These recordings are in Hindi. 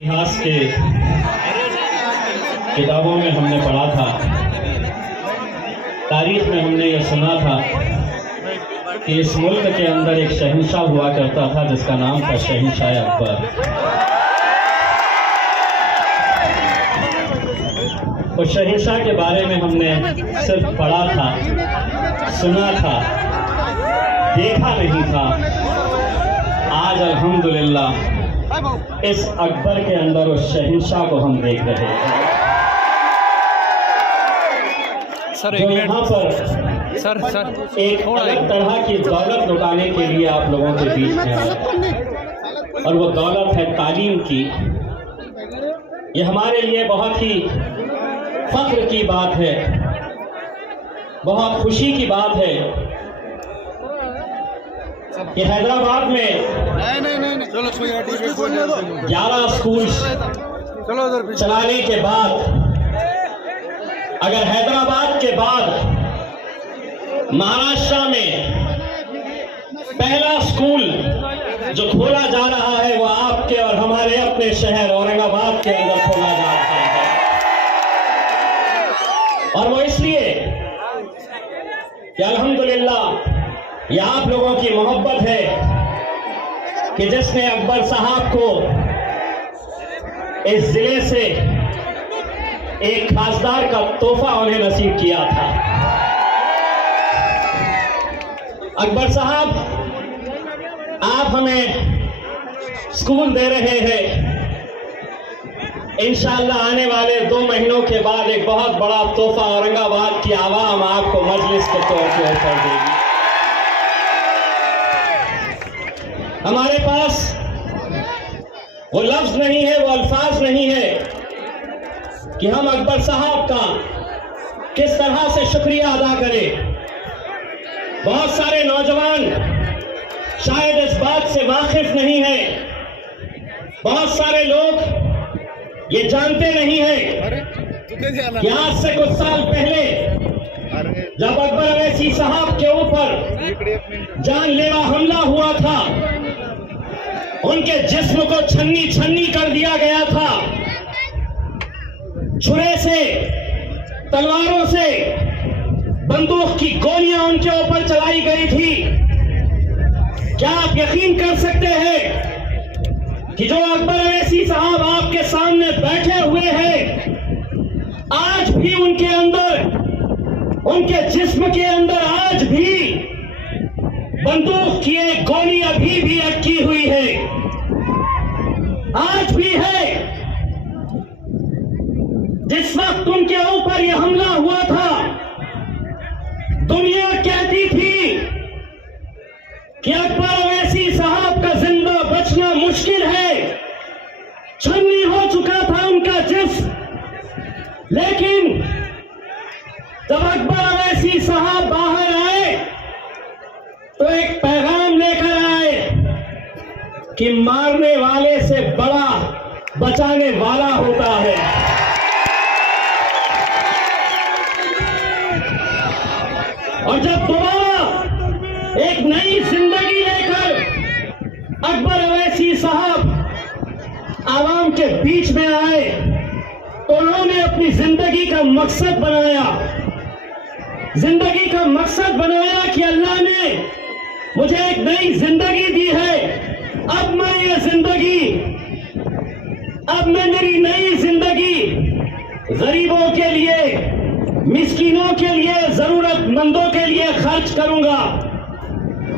इतिहास के किताबों में हमने पढ़ा था, तारीख में हमने यह सुना था कि इस मुल्क के अंदर एक शहंशाह हुआ करता था जिसका नाम था शहंशाह अकबर। उस शहंशाह के बारे में हमने सिर्फ पढ़ा था, सुना था, देखा नहीं था। आज अल्हम्दुलिल्लाह इस अकबर के अंदर उस शहंशाह को हम देख रहे हैं जो यहाँ पर एक अलग तरह की दौलत लुटाने के लिए आप लोगों के बीच में आया, और वो दौलत है तालीम की। ये हमारे लिए बहुत ही फख्र की बात है, बहुत खुशी की बात है कि हैदराबाद में 11 स्कूल चलाने के बाद, अगर हैदराबाद के बाद महाराष्ट्र में पहला स्कूल जो खोला जा रहा है वो आपके और हमारे अपने शहर औरंगाबाद के अंदर खोला जा रहा है। और वो इसलिए कि अल्हम्दुलिल्लाह ये आप लोगों की मोहब्बत है कि जिसने अकबर साहब को इस जिले से एक खासदार का तोहफा उन्हें नसीब किया था। अकबर साहब, आप हमें स्कूल दे रहे हैं। इंशाअल्लाह आने वाले 2 महीनों के बाद एक बहुत बड़ा तोहफा औरंगाबाद की आवाम आपको मजलिस के तौर पर ऑफर देगी। हमारे पास वो लफ्ज नहीं है, वो अल्फाज नहीं है कि हम अकबर साहब का किस तरह से शुक्रिया अदा करें। बहुत सारे नौजवान शायद इस बात से वाकिफ नहीं है, बहुत सारे लोग ये जानते नहीं हैं कि आज से कुछ साल पहले जब अकबर अवैसी साहब के ऊपर जानलेवा हमला हुआ था, उनके जिस्म को छन्नी छन्नी कर दिया गया था, छुरे से, तलवारों से, बंदूक की गोलियां उनके ऊपर चलाई गई थी। क्या आप यकीन कर सकते हैं कि जो अकबर अवैसी साहब आपके सामने बैठे हुए हैं, आज भी उनके अंदर, उनके जिस्म के अंदर आज भी बंदूक की एक गोली अभी भी अटकी हुई है, आज भी है। जिस वक्त उनके ऊपर यह हमला हुआ था, दुनिया कहती थी कि अकबर अवैसी साहब का जिंदा बचना मुश्किल है, छन्नी हो चुका था उनका जिस्म। लेकिन जब अकबर अवैसी साहब बाहर आए तो एक पैगाम लेकर आए कि मारने वाले से बड़ा बचाने वाला होता है। और जब दोबारा एक नई जिंदगी लेकर अकबर अवैसी साहब आवाम के बीच में आए तो उन्होंने अपनी जिंदगी का मकसद बनाया, जिंदगी का मकसद बनाया कि अल्लाह ने मुझे एक नई जिंदगी दी है। अब मैं ये जिंदगी, अब मैं मेरी नई जिंदगी गरीबों के लिए, मिस्कीनों के लिए, जरूरतमंदों के लिए खर्च करूंगा।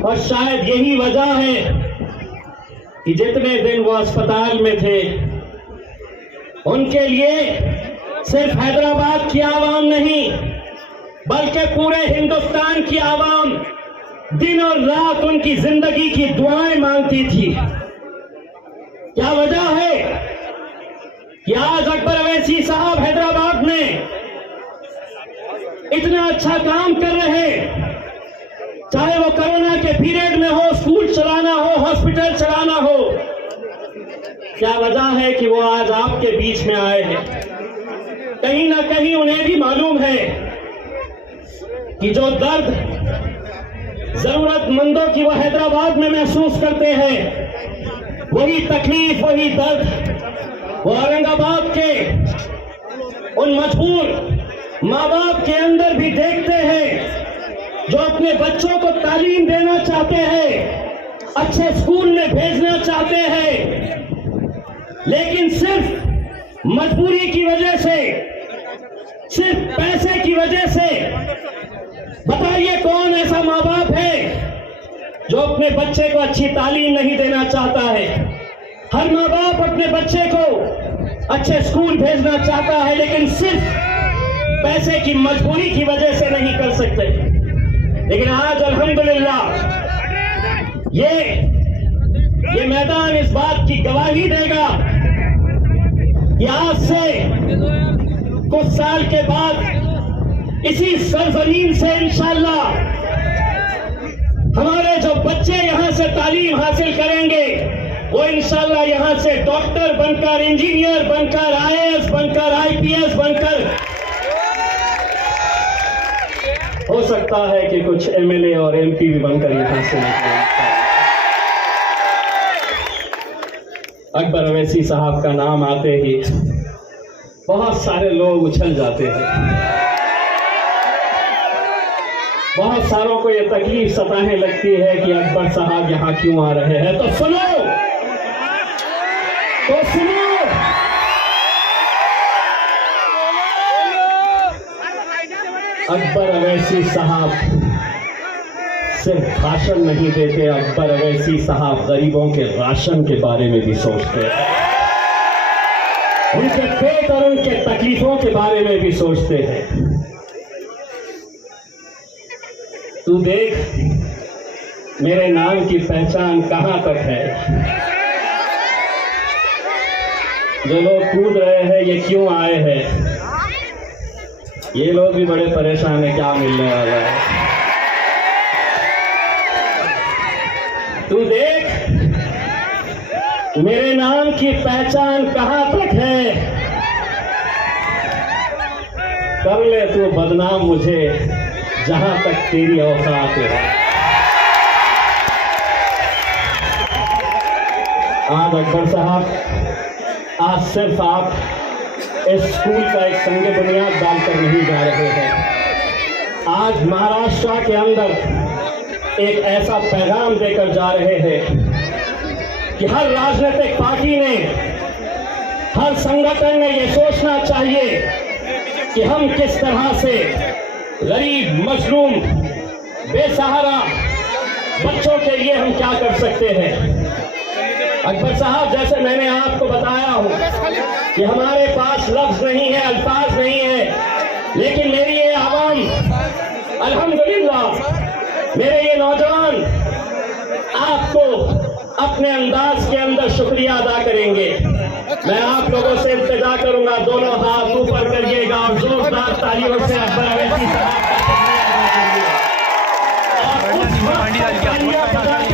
और शायद यही वजह है कि जितने दिन वो अस्पताल में थे, उनके लिए सिर्फ हैदराबाद की आवाम नहीं बल्कि पूरे हिंदुस्तान की आवाम दिन और रात उनकी जिंदगी की दुआएं मांगती थी। क्या वजह है कि आज अकबर अवैसी साहब हैदराबाद में इतना अच्छा काम कर रहे हैं, चाहे वो कोरोना के पीरियड में हो, स्कूल चलाना हो, हॉस्पिटल चलाना हो। क्या वजह है कि वो आज आपके बीच में आए हैं? कहीं ना कहीं उन्हें भी मालूम है कि जो दर्द जरूरतमंदों की वो हैदराबाद में महसूस करते हैं, वही तकलीफ, वही दर्द वो औरंगाबाद के उन मजबूर माँ बाप के अंदर भी देखते हैं जो अपने बच्चों को तालीम देना चाहते हैं, अच्छे स्कूल में भेजना चाहते हैं, लेकिन सिर्फ मजबूरी की वजह से, सिर्फ पैसे की वजह से। बताइए कौन ऐसा माँ बाप है जो अपने बच्चे को अच्छी तालीम नहीं देना चाहता है? हर माँ बाप अपने बच्चे को अच्छे स्कूल भेजना चाहता है, लेकिन सिर्फ पैसे की मजबूरी की वजह से नहीं कर सकते। लेकिन आज अल्हम्दुलिल्लाह ये मैदान इस बात की गवाही देगा कि आज से कुछ साल के बाद इसी सरजमीन से इंशाअल्लाह हमारे जो बच्चे यहां से तालीम हासिल करेंगे वो इंशाअल्लाह यहां से डॉक्टर बनकर, इंजीनियर बनकर, आईएएस बनकर, आईपीएस बनकर, हो सकता है कि कुछ एमएलए और एमपी भी बनकर यहां से निकले। अकबर अवैसी साहब का नाम आते ही बहुत सारे लोग उछल जाते हैं, बहुत सारों को यह तकलीफ सताने लगती है कि अकबर साहब यहां क्यों आ रहे हैं। तो सुनो, अकबर अवैसी साहब सिर्फ भाषण नहीं देते, अकबर अवैसी साहब गरीबों के राशन के बारे में भी सोचते हैं, उनके पेट और उनके तकलीफों के बारे में भी सोचते हैं। तू देख मेरे नाम की पहचान कहां तक है। जो लोग कूद रहे हैं ये क्यों आए हैं? ये लोग भी बड़े परेशान है, क्या मिलने वाला है। तू देख मेरे नाम की पहचान कहां तक है। कर ले तू बदनाम मुझे जहां तक तेरी औकात है। आज अकबर साहब, आज सिर्फ आप इस स्कूल का एक संग बुनियाद डालकर नहीं जा रहे हैं, आज महाराष्ट्र के अंदर एक ऐसा पैगाम देकर जा रहे हैं कि हर राजनीतिक पार्टी ने, हर संगठन ने यह सोचना चाहिए कि हम किस तरह से गरीब, मजलूम, बेसहारा बच्चों के लिए हम क्या कर सकते हैं। अकबर साहब, जैसे मैंने आपको बताया हूं कि हमारे पास लफ्ज नहीं है, अल्फाज नहीं है, लेकिन मेरी ये आवाम, अल्हम्दुलिल्लाह मेरे ये नौजवान आपको अपने अंदाज के अंदर शुक्रिया अदा करेंगे। मैं आप लोगों से इल्तिजा करूंगा, दोनों हाथ ऊपर करिएगा और जोरदार तालियों से अकबर अवैसी साहब का शुक्रिया अदा करिए।